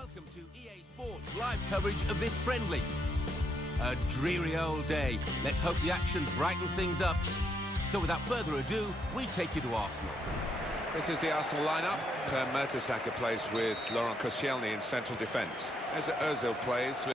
Welcome to EA Sports live coverage of this friendly. A dreary old day. Let's hope the action brightens things up. So without further ado, we take you to Arsenal. This is the Arsenal lineup. Per Mertesacker plays with Laurent Koscielny in central defence. Mesut Ozil plays with...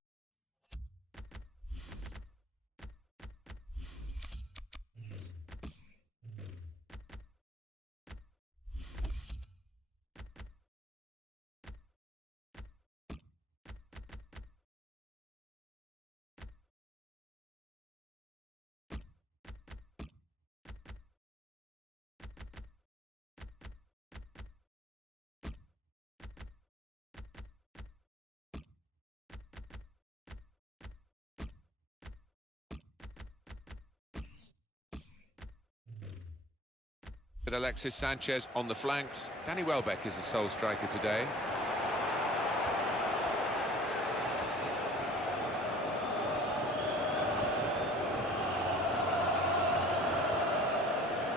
Alexis Sanchez on the flanks. Danny Welbeck is the sole striker today.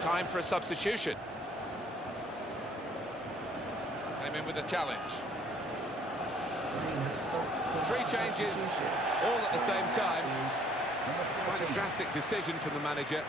Time for a substitution. Came in with a challenge. 3 changes, all at the same time. It's quite a drastic decision from the manager.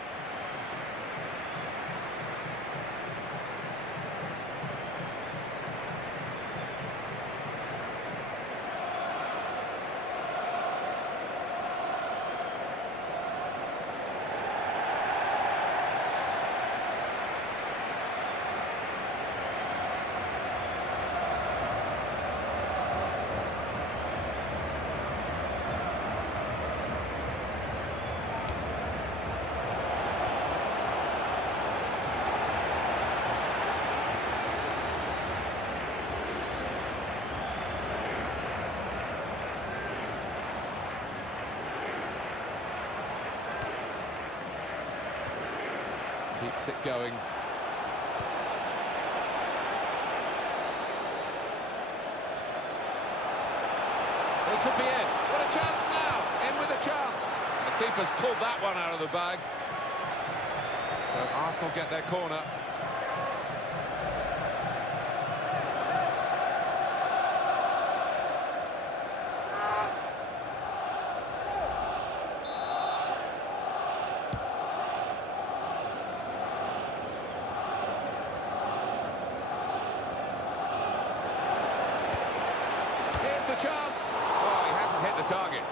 Keeps it going. He could be in. What a chance now! In with a chance. And the keeper's pulled that one out of the bag. So Arsenal get their corner. The chance. Oh, he hasn't hit the target.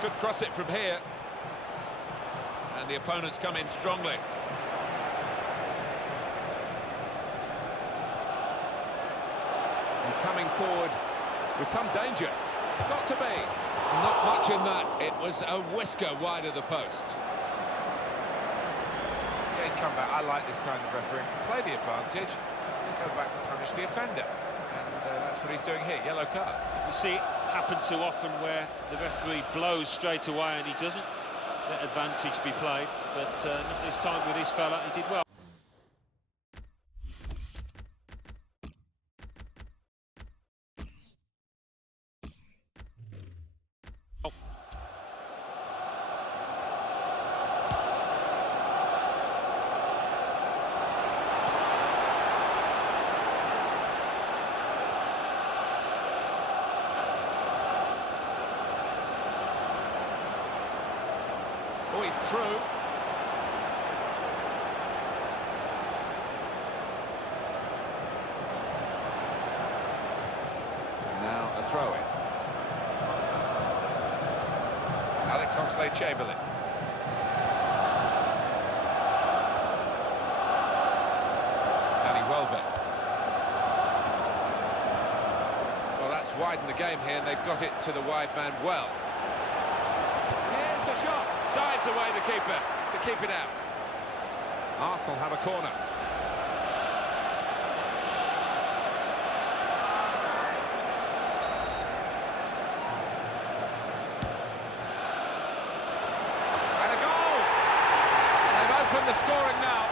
Could cross it from here, and the opponents come in strongly. He's coming forward with some danger. It's got to be. Not much in that. It was a whisker wide of the post. Yeah, he's come back. I like this kind of refereeing. Play the advantage and go back and punish the offender. And that's what he's doing here. Yellow card. You see it happen too often where the referee blows straight away and he doesn't let advantage be played, but not this time with this fella. He did well. Oh, he's through. And now a throw-in. Alex Oxlade-Chamberlain. Danny Welbeck. Well, that's widened the game here, and they've got it to the wide man well. Here's the shot. Dives away the keeper to keep it out. Arsenal have a corner. open the scoring now.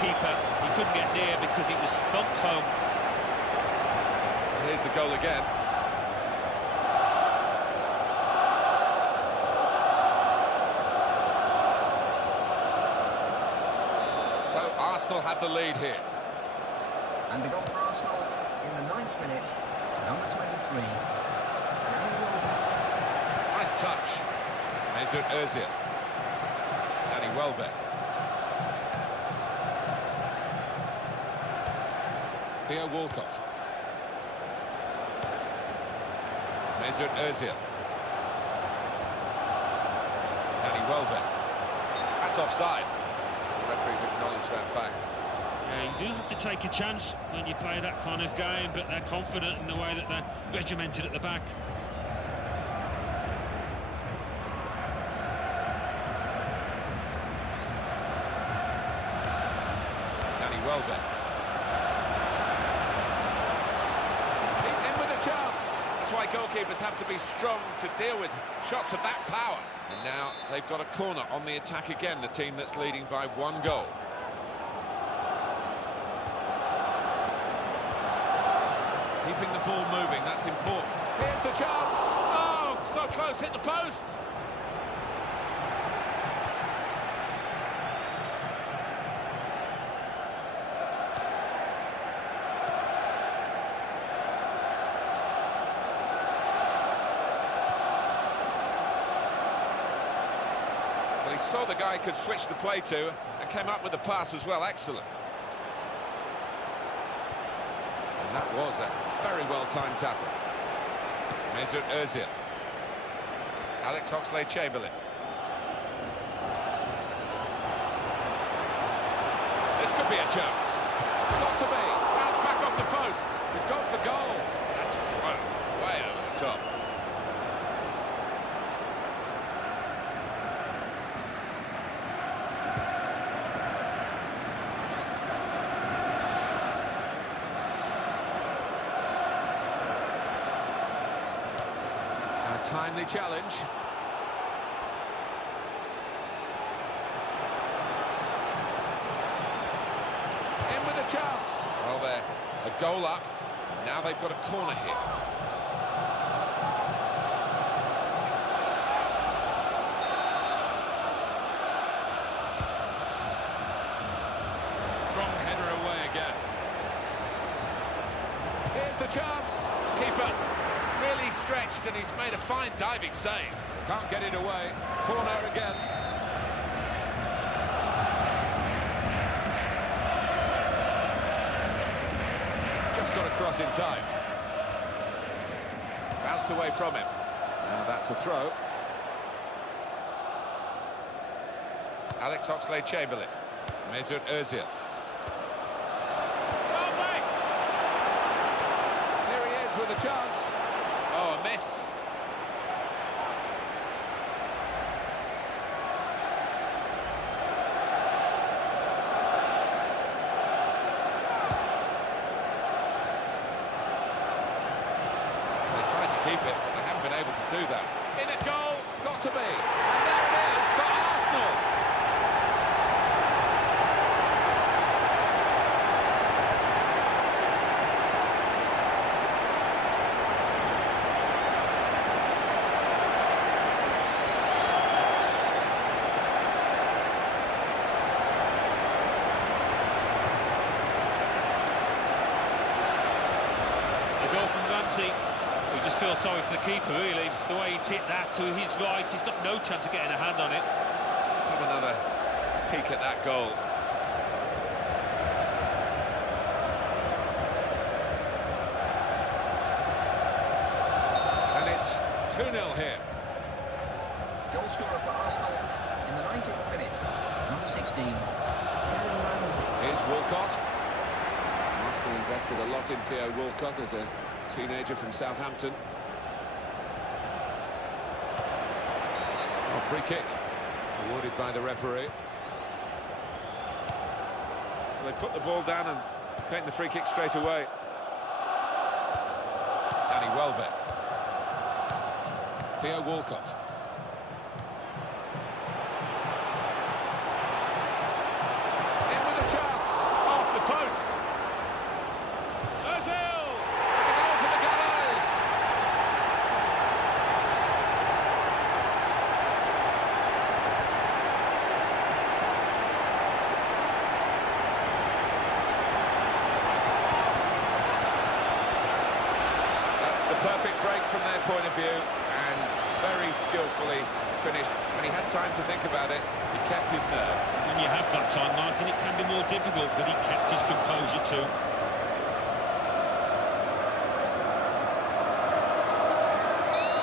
Keeper, he couldn't get near because he was thumped home. Here's the goal again. So Arsenal have the lead here. And the goal for Arsenal in the 9th minute, number 23. Nice touch. Mesut Ozil. Danny Welbeck. Theo Walcott. Mesut Ozil. Danny Welbeck. That's offside. The referees acknowledge that fact. Yeah, you do have to take a chance when you play that kind of game, but they're confident in the way that they're regimented at the back. Danny Welbeck. That's why goalkeepers have to be strong to deal with shots of that power. And now they've got a corner on the attack again, the team that's leading by 1 goal. Keeping the ball moving, that's important. Here's the chance. Oh, so close, hit the post. He saw the guy could switch the play to and came up with the pass as well. Excellent. And that was a very well-timed tackle. Mesut Ozil. Alex Oxlade-Chamberlain. This could be a chance. Got to be. Bounce back off the post. He's gone for goal. That's thrown way over the top. Timely challenge. In with a chance. Well, they're a goal up. Now they've got a corner here. Strong header away again. Here's the chance. Keeper really stretched and he's made a fine diving save. Can't get it away. Corner again. Just got across in time. Bounced away from him. Now that's a throw. Alex Oxlade-Chamberlain. Mesut Ozil. Well played! Here he is with a chance. Oh, a miss. They tried to keep it, but they haven't been able to do that. In a goal, got to be. And there it is for Arsenal. We just feel sorry for the keeper, really. The way he's hit that to his right, he's got no chance of getting a hand on it. Let's have another peek at that goal. And it's 2-0 here. Goal scorer for Arsenal in the 19th minute, number 16. Here's Walcott. Arsenal invested a lot in Theo Walcott as a teenager from Southampton. free kick awarded by the referee. They put the ball down and take the free kick straight away. Danny Welbeck. Theo Walcott. In with a chance. Off the post. Ozil! The goal for the Gallows. That's the perfect break from their point of view, and very skillfully finished. When he had time to think about it, he kept his nerve. When you have that time, Martin, it can be more difficult, but he kept his composure too.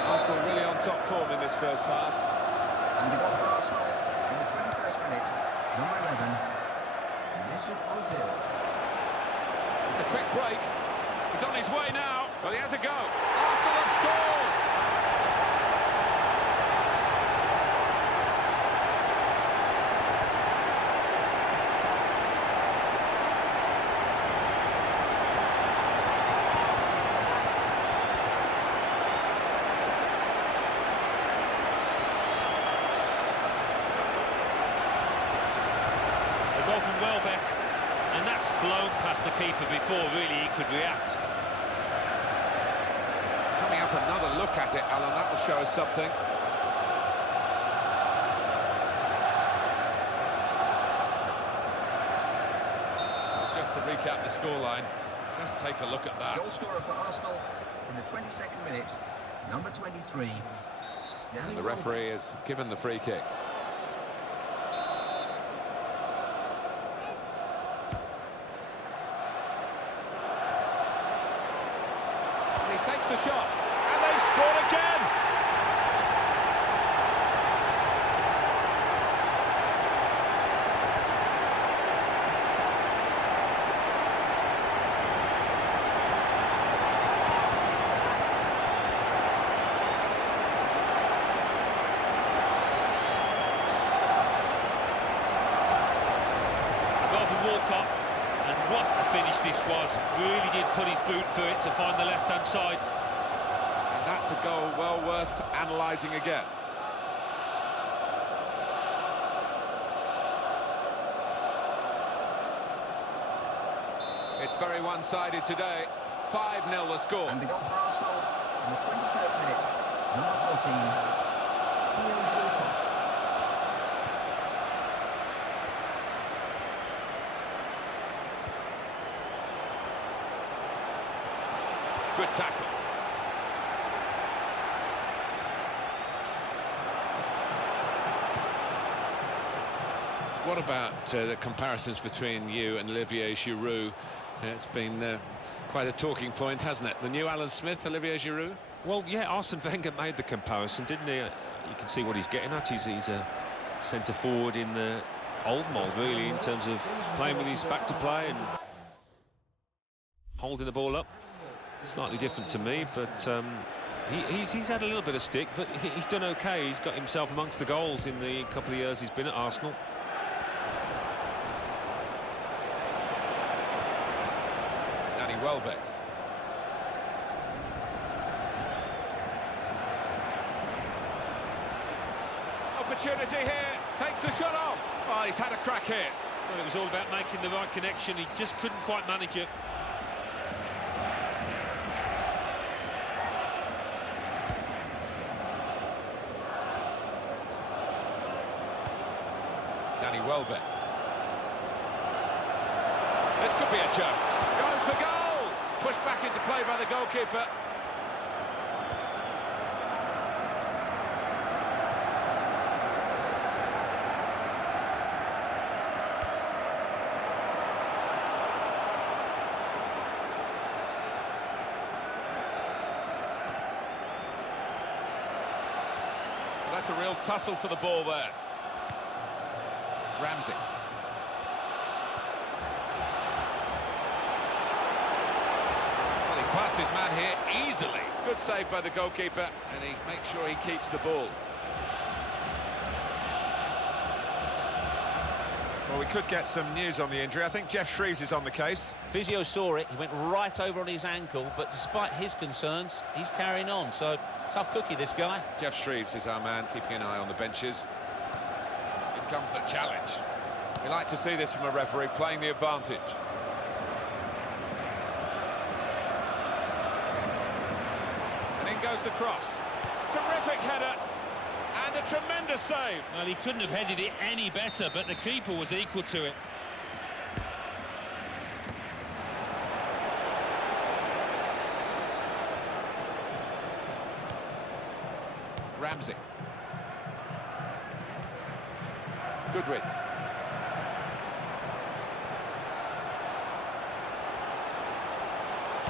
Arsenal really on top form in this first half. And the goal for Arsenal in the 21st minute, number 11, Mesut Ozil. It's a quick break. He's on his way now. Well, he has a go. Arsenal have scored. The goal from Welbeck, and that's flown past the keeper before really he could react. Coming up, another look at it, Alan. That will show us something. Just to recap the scoreline, just take a look at that. Goal scorer for Arsenal in the 22nd minute, number 23, Danny And the Welbeck. referee has given the free kick. He takes the shot, and they've scored again. A goal from Walcott, and what a finish this was. Really did put his boot through it to find the left-hand side. And that's a goal well worth analysing again. It's very one-sided today. 5-0 the score. And the goal for Arsenal in the 23rd minute, number 14, Theo Walcott. Good tackle. What about the comparisons between you and Olivier Giroud? It's been quite a talking point, hasn't it? The new Alan Smith, Olivier Giroud? Well, yeah, Arsene Wenger made the comparison, didn't he? You can see what he's getting at. He's a centre-forward in the old mould, really, in terms of playing with his back to play and holding the ball up. Slightly different to me, but he's had a little bit of stick, but he's done OK. He's got himself amongst the goals in the couple of years he's been at Arsenal. Danny Welbeck. Opportunity here, takes the shot off. Oh, he's had a crack here. Well, it was all about making the right connection. He just couldn't quite manage it. Danny Welbeck. This could be a chance. Goes for goal. Pushed back into play by the goalkeeper. That's a real tussle for the ball there. Ramsey. Well, he's past his man here easily. Good save by the goalkeeper, and he makes sure he keeps the ball. Well, we could get some news on the injury. I think Jeff Shreves is on the case. Physio saw it, he went right over on his ankle, but despite his concerns, he's carrying on. So, tough cookie, this guy. Jeff Shreves is our man, keeping an eye on the benches. Here comes the challenge. We like to see this from a referee, playing the advantage. And in goes the cross. Terrific header. And a tremendous save. Well, he couldn't have headed it any better, but the keeper was equal to it. Ramsey. Goodwin.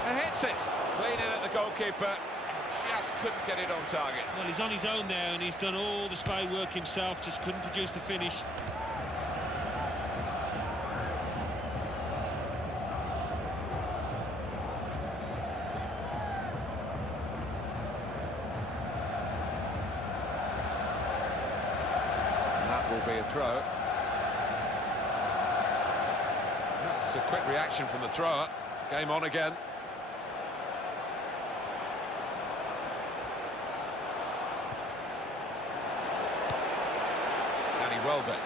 And hits it. Clean in at the goalkeeper. Just couldn't get it on target. Well, he's on his own there, and he's done all the spy work himself, just couldn't produce the finish. And that will be a throw. That's a quick reaction from the thrower. Game on again. Welbeck.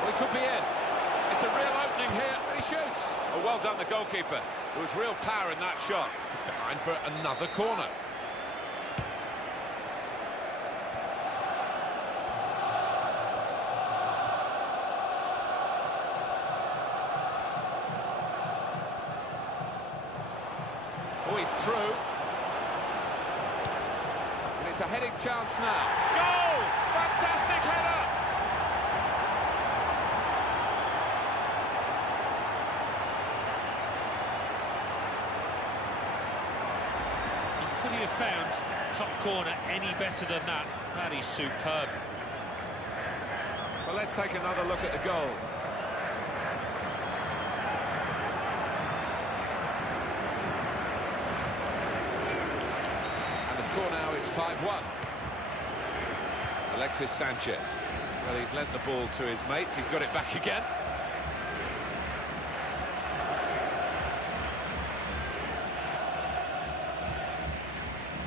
Well, he could be in. It's a real opening here, and he shoots. Oh, well done, the goalkeeper. There was real power in that shot. He's behind for another corner. Oh, he's through. It's a heading chance now. Goal! Fantastic header! Could he have found top corner any better than that? That is superb. Well, let's take another look at the goal. And the score now is 5-1. Alexis Sanchez. Well, he's lent the ball to his mates. He's got it back again.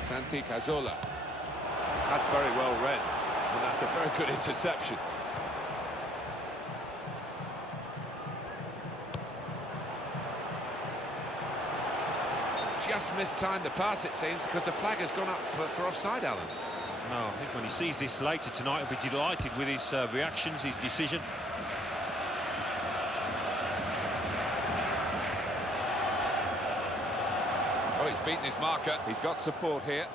Santi Cazorla. That's very well read, and that's a very good interception. Just mistimed the pass, it seems, because the flag has gone up for offside, Alan. No, I think when he sees this later tonight, he'll be delighted with his reactions, his decision. Oh, he's beaten his marker. He's got support here.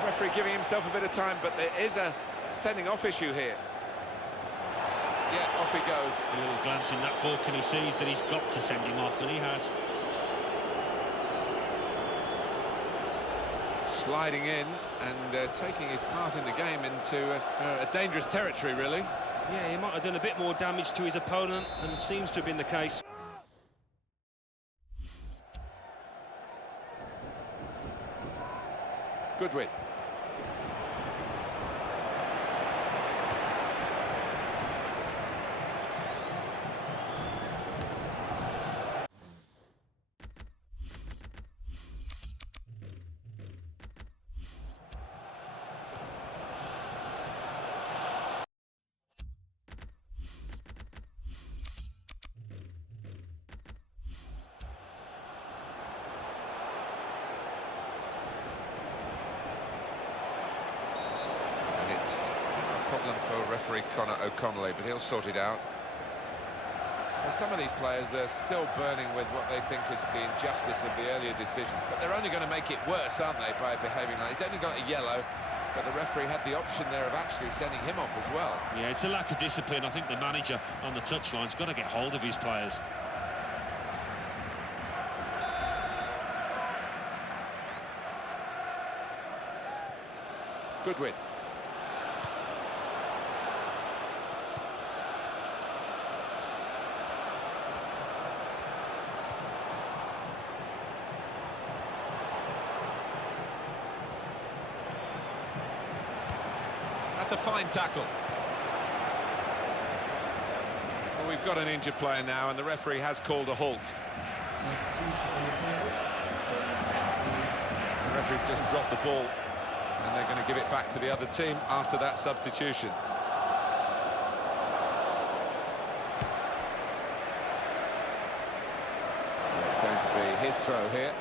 The referee giving himself a bit of time, but there is a sending off issue here. Yeah, off he goes. A little glance in that book, and he sees that he's got to send him off, and he has. Sliding in and taking his part in the game into a dangerous territory, really. Yeah, he might have done a bit more damage to his opponent, and seems to have been the case. Goodwin. Problem for referee Conor O'Connelly, but he'll sort it out. Well, some of these players are still burning with what they think is the injustice of the earlier decision, but they're only going to make it worse, aren't they, by behaving like... He's only got a yellow, but the referee had the option there of actually sending him off as well. Yeah, it's a lack of discipline. I think the manager on the touchline's got to get hold of his players. Goodwin. That's a fine tackle. Well, we've got an injured player now, and the referee has called a halt. The referee's just dropped the ball, and they're going to give it back to the other team after that substitution. It's going to be his throw here.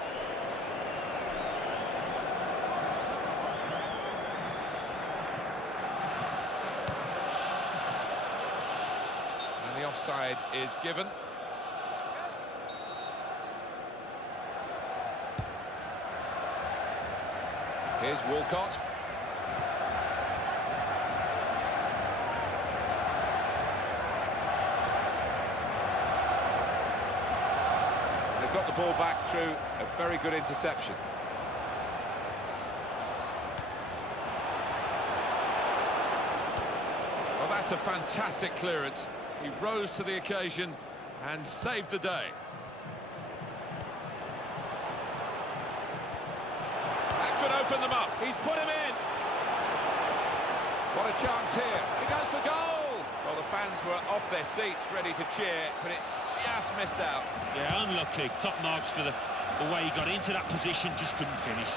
And the offside is given. Here's Walcott. They've got the ball back through a very good interception. Well, that's a fantastic clearance. He rose to the occasion and saved the day. Could open them up. He's put him in. What a chance here. He goes for goal. Well, the fans were off their seats ready to cheer, but it just missed out. Yeah, unlucky. Top marks for the way he got into that position, just couldn't finish.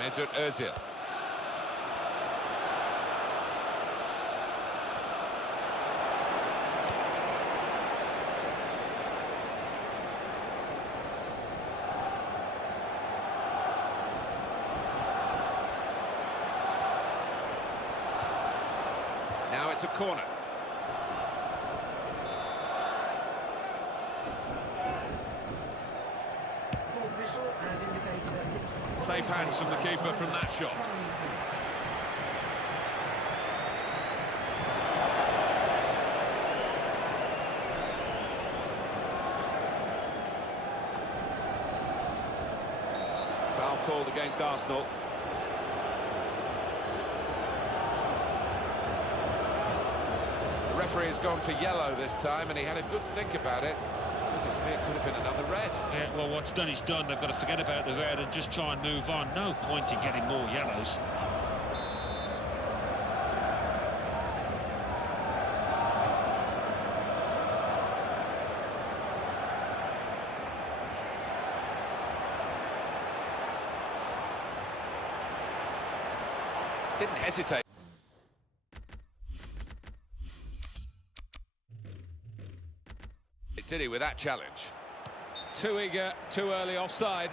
Mesut Özil. Now it's a corner. Safe hands from the keeper from that shot. Foul called against Arsenal. The referee has gone for yellow this time, and he had a good think about it. Goodness me, it could have been another red. Yeah, well, what's done is done. They've got to forget about the red and just try and move on. No point in getting more yellows. Didn't hesitate. Did he with that challenge? Too eager, too early offside.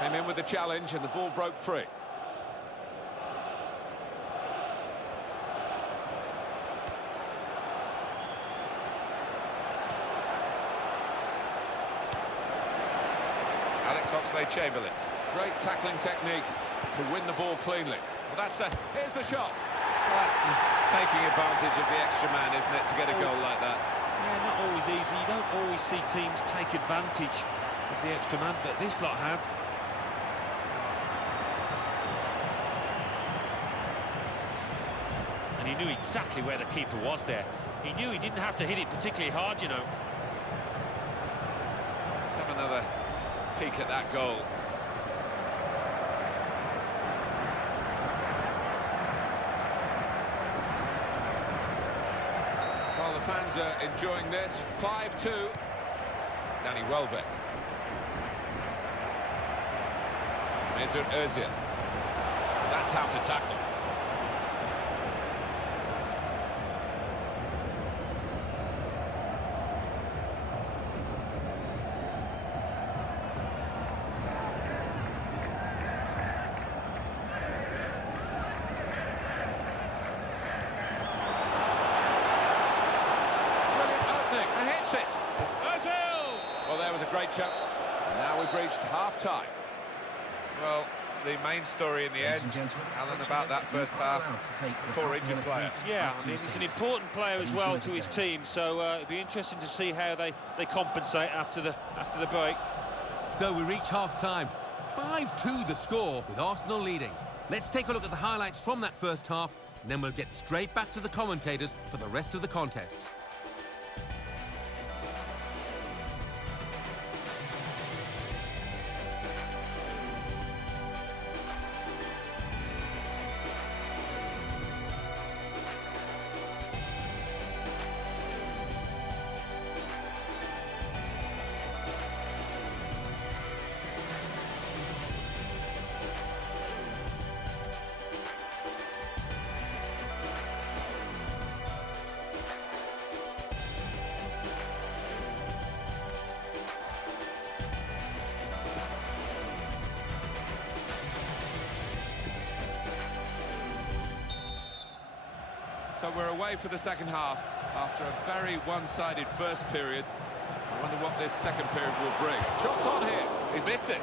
Came in with the challenge and the ball broke free. Oxlade-Chamberlain. Great tackling technique to win the ball cleanly. Well, here's the shot. Well, that's taking advantage of the extra man, isn't it, to get a goal like that? Yeah, not always easy. You don't always see teams take advantage of the extra man, but this lot have. And he knew exactly where the keeper was there. He knew he didn't have to hit it particularly hard, you know. Let's have another peek at that goal. While the fans are enjoying this, 5-2. Danny Welbeck. Mesut Özil. That's how to tackle. Great chance. Now we've reached half-time. Well, the main story in the end, Alan, about that first half, poor injured player. Yeah, I mean, he's an important player as well to his team, so it'd be interesting to see how they compensate after the break. So we reach half-time. 5-2 the score, with Arsenal leading. Let's take a look at the highlights from that first half, and then we'll get straight back to the commentators for the rest of the contest. So we're away for the second half after a very one-sided first period. I wonder what this second period will bring. Shots on here. He missed it.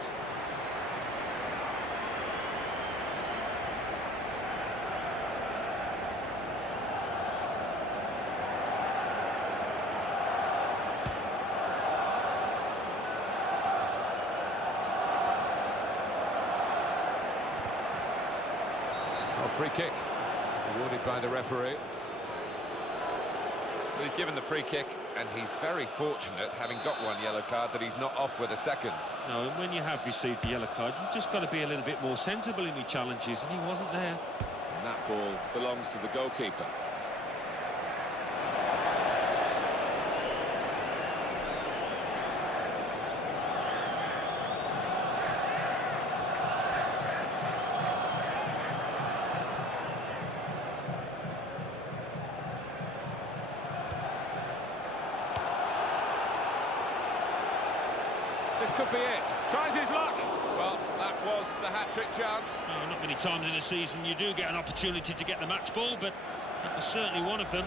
Oh, free kick. Awarded by the referee. Well, he's given the free kick, and he's very fortunate, having got one yellow card, that he's not off with a second. No, and when you have received the yellow card, you've just got to be a little bit more sensible in your challenges, and he wasn't there. And that ball belongs to the goalkeeper. This could be it. Tries his luck. Well, that was the hat-trick chance. No, not many times in a season you do get an opportunity to get the match ball, but that was certainly one of them.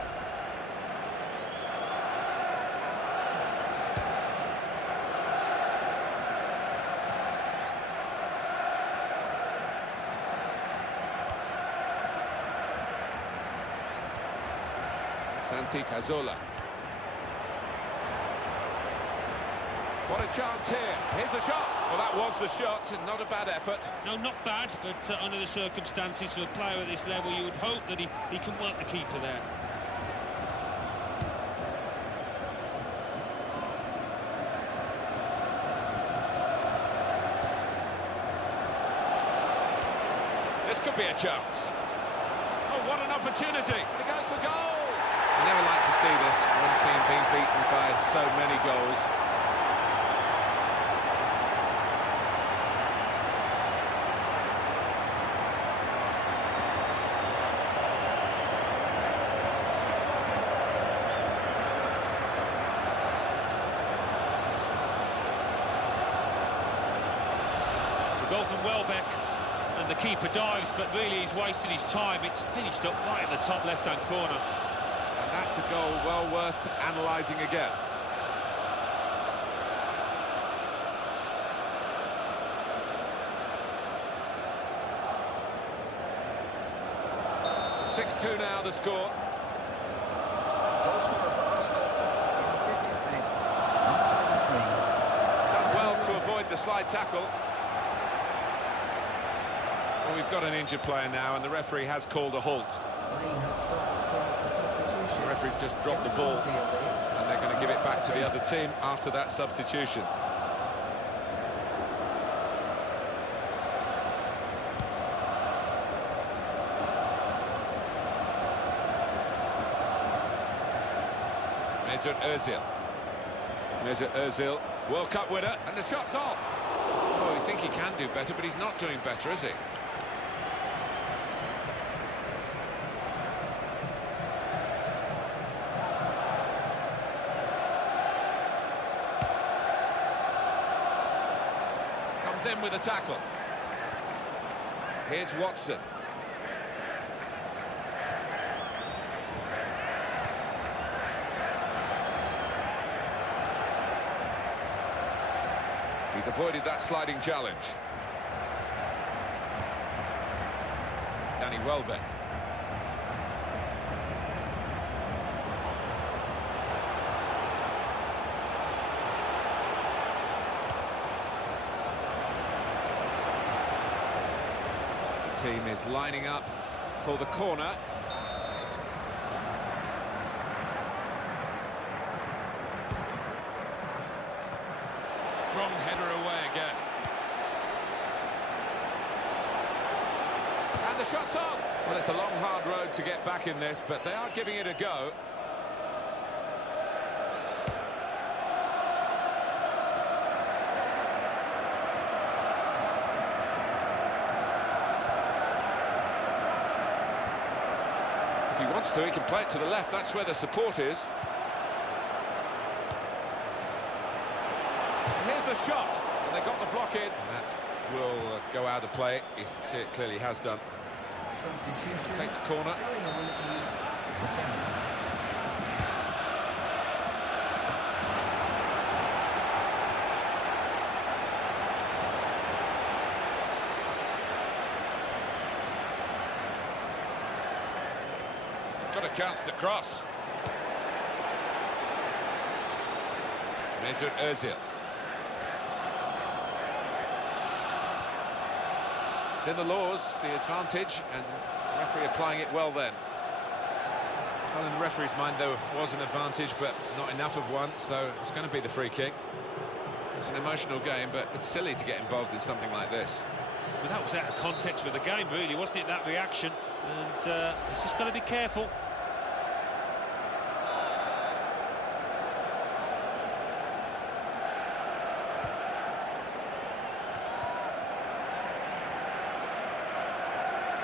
Santi Cazorla. What a chance here. Here's the shot. Well, that was the shot, and not a bad effort. No, not bad, but under the circumstances for a player at this level, you would hope that he can work the keeper there. This could be a chance. Oh, what an opportunity. And he goes for goal. You never like to see this, one team being beaten by so many goals. Goal from Welbeck, and the keeper dives, but really he's wasted his time. It's finished up right in the top left-hand corner. And that's a goal well worth analysing again. (6-2) now the score. Goal scorer for Arsenal in the 50th minute, number 23. Done well to avoid the slide tackle. Well, we've got an injured player now, and the referee has called a halt. Play has stopped for the substitution. The referee's just dropped the ball, and they're going to give it back to the other team after that substitution. Mesut Ozil. Mesut Ozil, World Cup winner, and the shot's on. Oh, you think he can do better, but he's not doing better, is he? Comes in with a tackle. Here's Watson. He's avoided that sliding challenge. Danny Welbeck. team is lining up for the corner. Strong header away again. And the shot's on! Well, it's a long, hard road to get back in this, but they are giving it a go. If he wants to, he can play it to the left. That's where the support is. And here's the shot, and they got the block in. That will go out of play. You can see it clearly has done. Take the corner. Got a chance to cross. Mesut Özil. It's in the laws, the advantage, and the referee applying it well then. Well, in the referee's mind, there was an advantage, but not enough of one, so it's going to be the free kick. It's an emotional game, but it's silly to get involved in something like this. Well, that was out of context for the game, really, wasn't it, that reaction? And he's just got to be careful.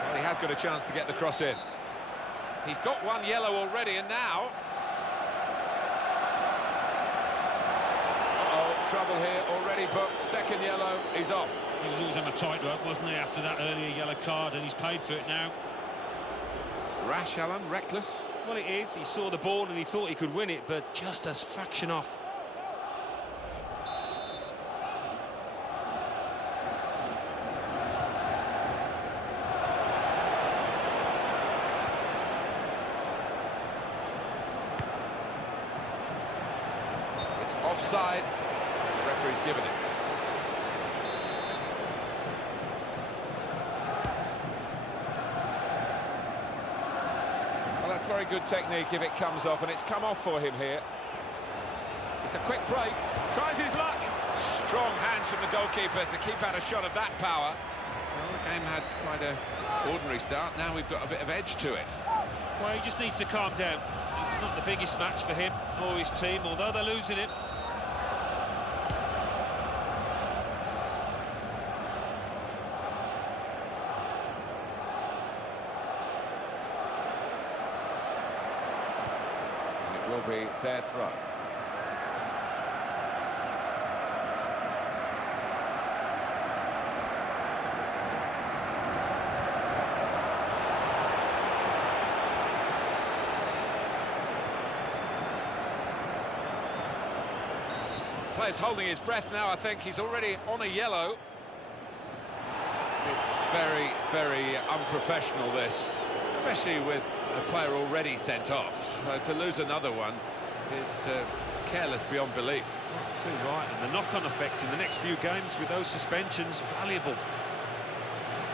Well, he has got a chance to get the cross in. He's got one yellow already, and now... Uh-oh, trouble here, already booked. Second yellow, he's off. He was always on a tightrope, wasn't he, after that earlier yellow card, and he's paid for it now. Rash, Alan, reckless. Well, it is. He saw the ball and he thought he could win it, but just a fraction off. It's offside, and the referee's given it. Well, that's very good technique if it comes off, and it's come off for him here. It's a quick break, tries his luck. Strong hands from the goalkeeper to keep out a shot of that power. Well, the game had quite an ordinary start. Now we've got a bit of edge to it. Well, he just needs to calm down. It's not the biggest match for him or his team, although they're losing it. And it will be their throw. Player's holding his breath now, I think. He's already on a yellow. It's very, very unprofessional, this, especially with a player already sent off. To lose another one is careless beyond belief. Too right, and the knock-on effect in the next few games with those suspensions, valuable.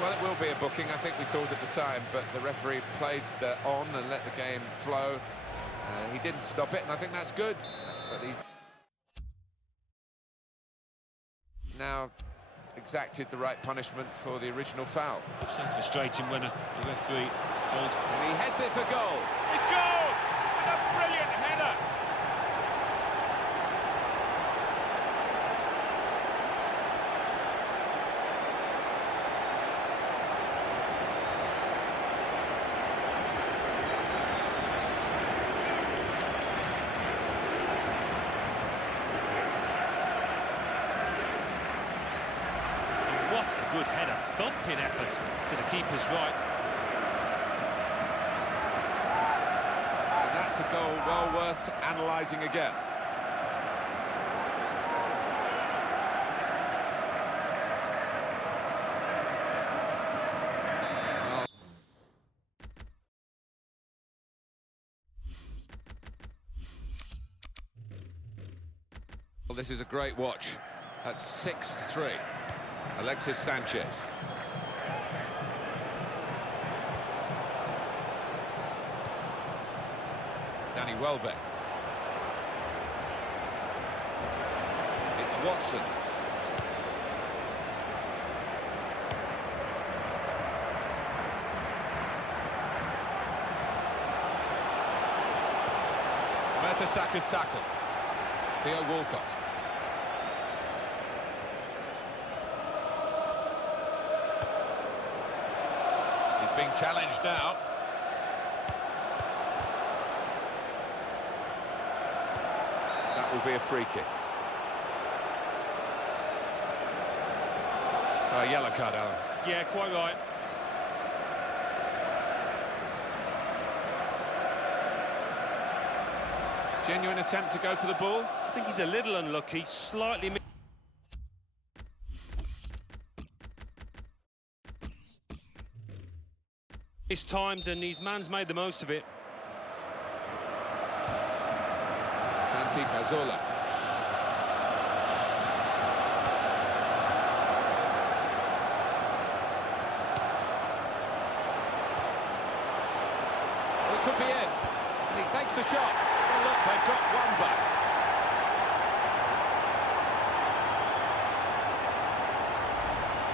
Well, it will be a booking, I think we thought at the time, but the referee played on and let the game flow. He didn't stop it, and I think that's good. But he's now exacted the right punishment for the original foul. It's so frustrating when a referee holds. And he heads it for goal. It's goal! With a brilliant header! What a good header, thumping effort to the keeper's right. And that's a goal well worth analysing again. Well, this is a great watch. That's 6-3. Alexis Sanchez. Danny Welbeck. It's Watson. Mertesacker's tackle. Theo Walcott. He's being challenged now. That will be a free kick. Yellow card, Alan. Yeah, quite right. Genuine attempt to go for the ball. I think he's a little unlucky, slightly... It's timed and his man's made the most of it. Santi Cazorla. Well, it could be in. And he takes the shot. Well, look, they've got one back.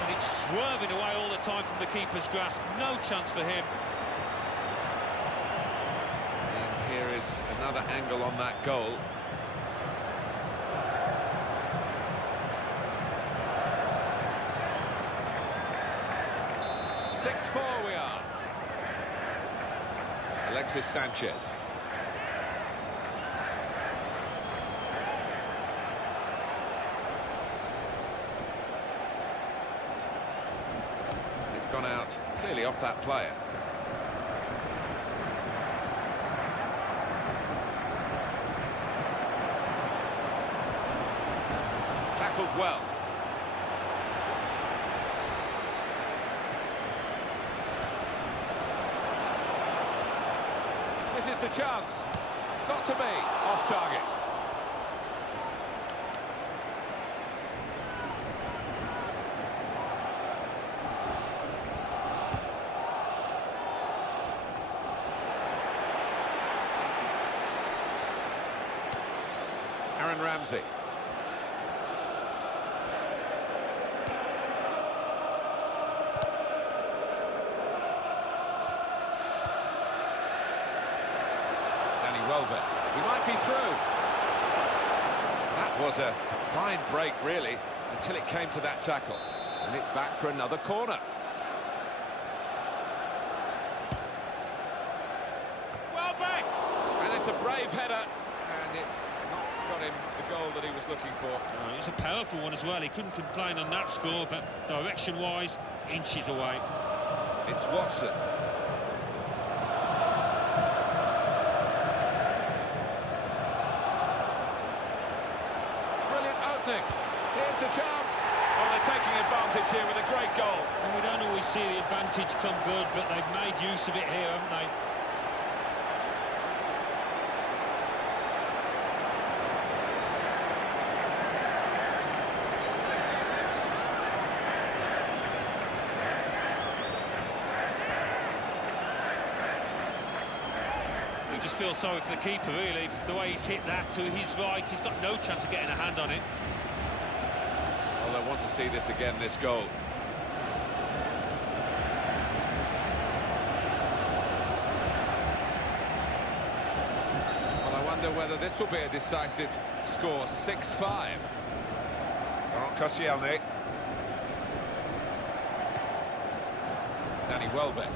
And it's swerving away all the time from the keeper's grasp. No chance for him. And here is another angle on that goal. We are. Alexis Sanchez. It's gone out clearly off that player. Tackled well. This is the chance. Got to be off target. Aaron Ramsey. Welbeck. He might be through. That was a fine break, really, until it came to that tackle. And it's back for another corner. Welbeck! And it's a brave header, and it's not got him the goal that he was looking for. Oh, it's a powerful one as well. He couldn't complain on that score, but direction-wise, inches away. It's Watson. Here's the chance. Oh, they're taking advantage here with a great goal. And we don't always see the advantage come good, but they've made use of it here, haven't they? You just feel sorry for the keeper, really. The way he's hit that to his right, he's got no chance of getting a hand on it. Well, I want to see this again, this goal. Well, I wonder whether this will be a decisive score. 6-5. Laurent Koscielny. Danny Welbeck.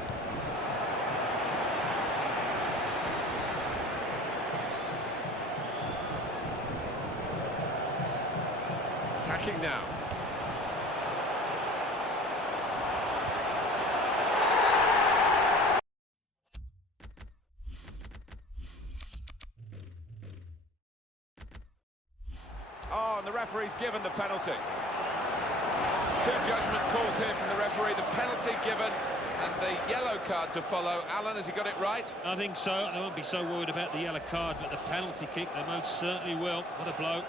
Attacking now. Oh, and the referee's given the penalty. Two judgment calls here from the referee. The penalty given and the yellow card to follow. Alan, has he got it right? I think so. They won't be so worried about the yellow card, but the penalty kick, they most certainly will. What a blow.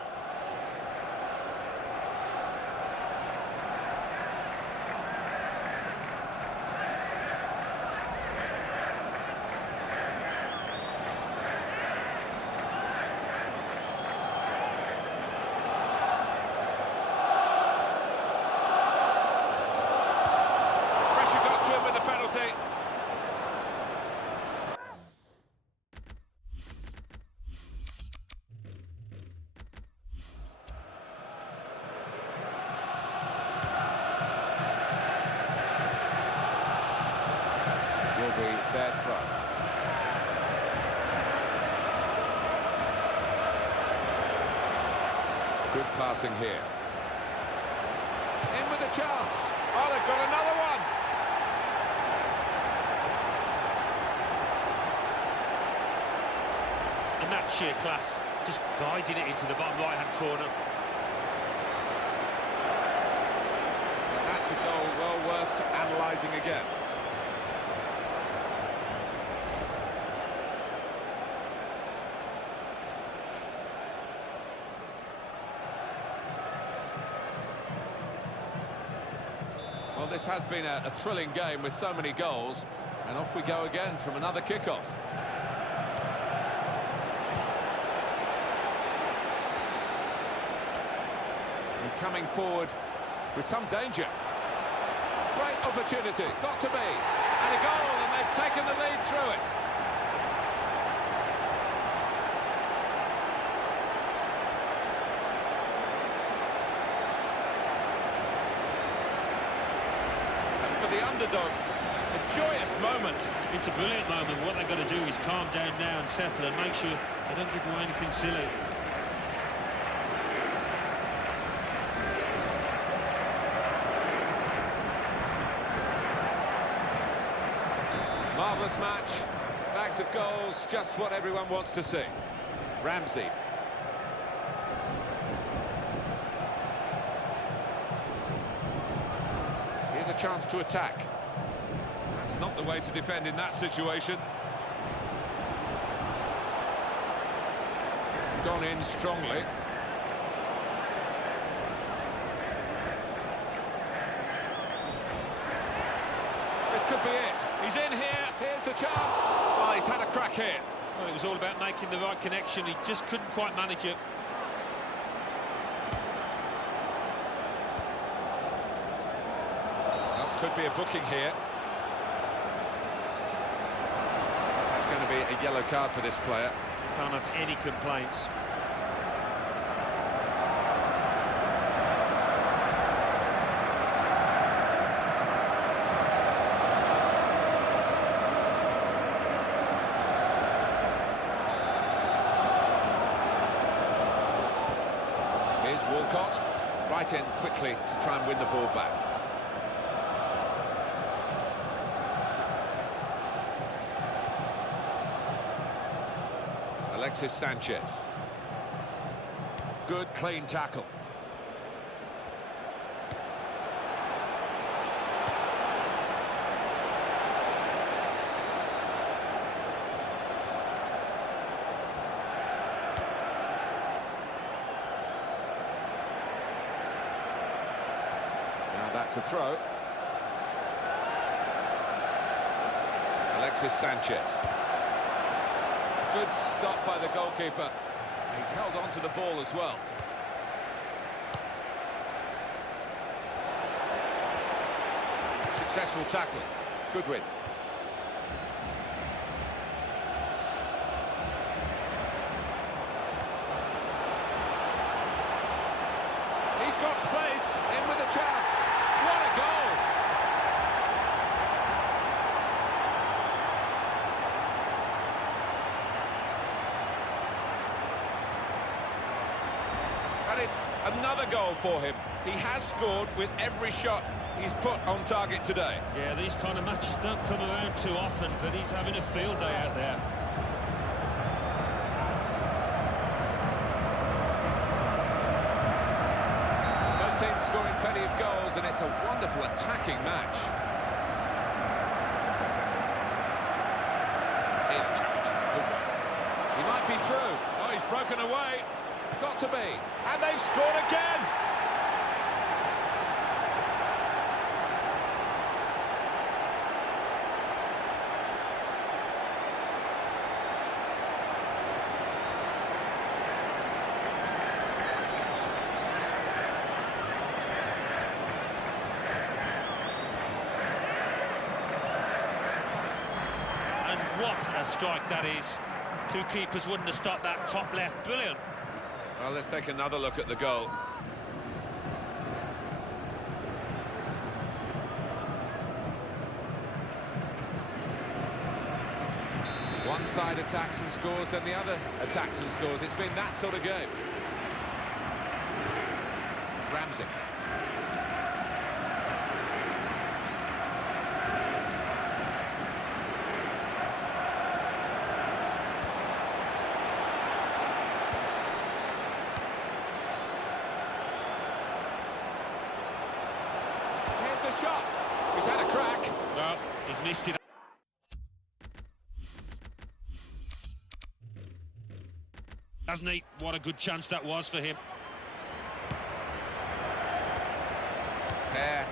passing here. In with a chance. Oh, they've got another one. And that's sheer class, just guiding it into the bottom right-hand corner. And that's a goal well worth analysing again. Well, this has been a thrilling game with so many goals, and off we go again from another kickoff. He's coming forward with some danger. Great opportunity, got to be. And a goal, and they've taken the lead through it. And for the underdogs, a joyous moment. It's a brilliant moment. What they've got to do is calm down now and settle and make sure they don't give away anything silly. Marvellous match, bags of goals, just what everyone wants to see. Ramsey. Here's a chance to attack. That's not the way to defend in that situation. Gone in strongly. This could be it. He's in here. Here's the chance. Oh, he's had a crack here. Well, it was all about making the right connection. He just couldn't quite manage it. Well, could be a booking here. That's going to be a yellow card for this player. Can't have any complaints. Walcott, right in quickly to try and win the ball back. Alexis Sanchez. Good, clean tackle. That's a throw. Alexis Sanchez. Good stop by the goalkeeper. He's held on to the ball as well. Successful tackle. Good win. He's got space. In with a chance. What a goal! And it's another goal for him. He has scored with every shot he's put on target today. Yeah, these kind of matches don't come around too often, but he's having a field day out there. Both teams scoring plenty of goals, and it's a wonderful attacking match. Here, the challenge is a good one. He might be through. Oh, he's broken away. Got to be. And they've scored again. And what a strike that is. Two keepers wouldn't have stopped that top left. Brilliant. Well, let's take another look at the goal. One side attacks and scores, then the other attacks and scores. It's been that sort of game. Ramsey. Here's the shot. He's had a crack. Well, he's missed it. Hasn't he? What a good chance that was for him.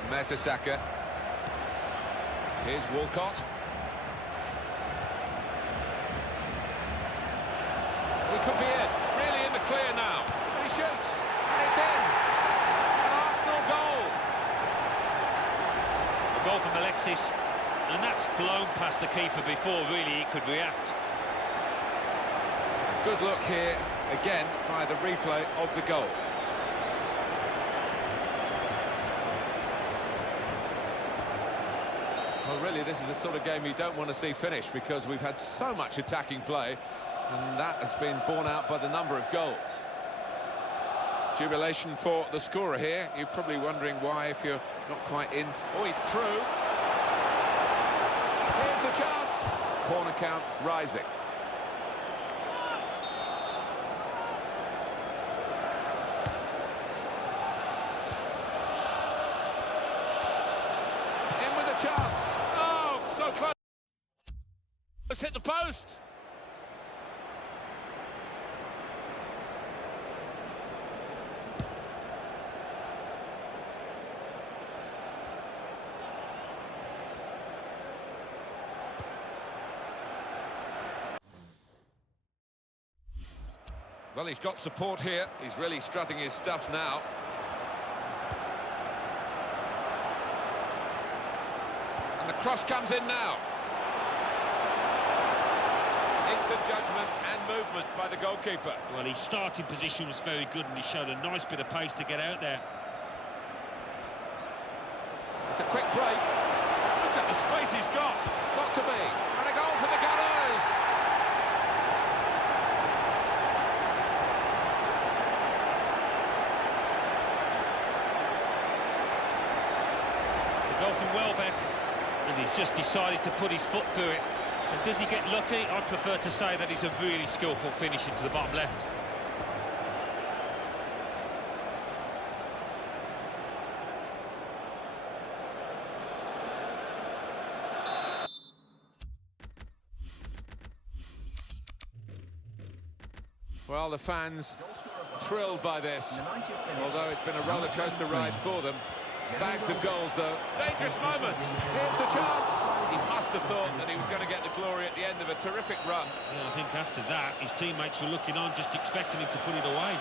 Mertesacker. Here's Walcott. We could be in. Really in the clear now. And he shoots. And it's in. An Arsenal goal. A goal from Alexis. And that's flown past the keeper before really he could react. Good look here, again, by the replay of the goal. Well, really, this is the sort of game you don't want to see finished because we've had so much attacking play, and that has been borne out by the number of goals. Jubilation for the scorer here. You're probably wondering why if you're not quite in. Oh, he's through. Here's the chance. Corner count rising. Chance. Oh, so close. Let's hit the post. Well, he's got support here. He's really strutting his stuff now. The cross comes in now. Instant judgment and movement by the goalkeeper. Well, his starting position was very good and he showed a nice bit of pace to get out there. It's a quick break. Look at the space he's got. Got to be. And a goal for the Gunners. The goal from Welbeck. And he's just decided to put his foot through it. And does he get lucky? I'd prefer to say that he's a really skillful finish into the bottom left. Well, the fans thrilled by this, although it's been a roller coaster ride for them. Bags of goals, though. Dangerous moment. Here's the chance. He must have thought that he was going to get the glory at the end of a terrific run. Yeah, I think after that, his teammates were looking on, just expecting him to put it away.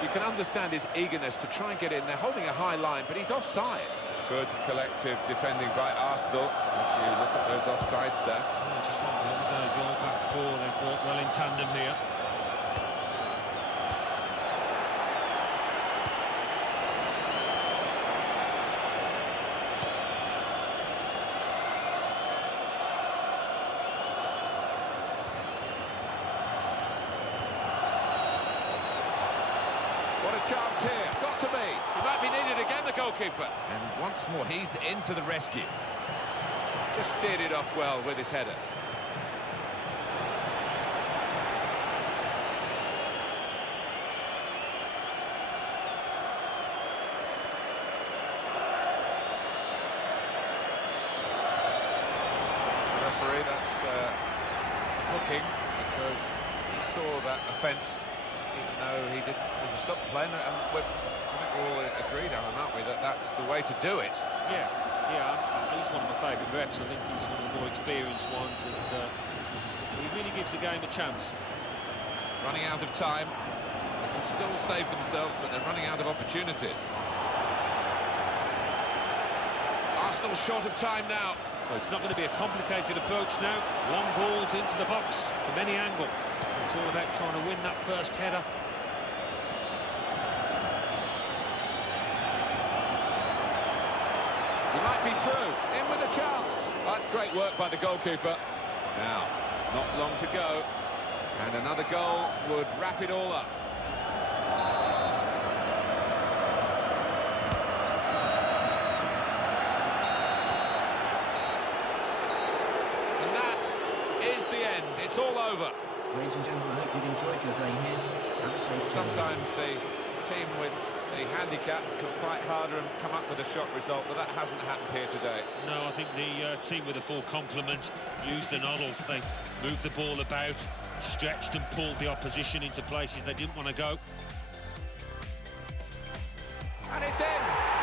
You can understand his eagerness to try and get in. They're holding a high line, but he's offside. Good collective defending by Arsenal. As you look at those offside stats. Yeah, just like the old days, the old back four, they've worked well in tandem here. What a chance here. Got to be. He might be needed again, the goalkeeper. And once more, he's into the rescue. Just steered it off well with his header. The referee, that's looking because he saw that offence. Even though he didn't want to stop playing, and I think we're all agreed, Alan, aren't we, that that's the way to do it. Yeah, he's one of my favourite refs. I think he's one of the more experienced ones, and he really gives the game a chance. Running out of time. They can still save themselves, but they're running out of opportunities. Arsenal short of time now. Well, it's not going to be a complicated approach now. Long balls into the box from any angle. It's all about trying to win that first header. He might be through. In with a chance. That's great work by the goalkeeper. Now, Not long to go. And another goal would wrap it all up. And that is the end. It's all over. Ladies and gentlemen, I hope you've enjoyed your day here. Have a safe day. Sometimes the team with the handicap can fight harder and come up with a shot result, but that hasn't happened here today. No, I think the team with a full complement used the noddles. They moved the ball about, stretched and pulled the opposition into places they didn't want to go. And it's in!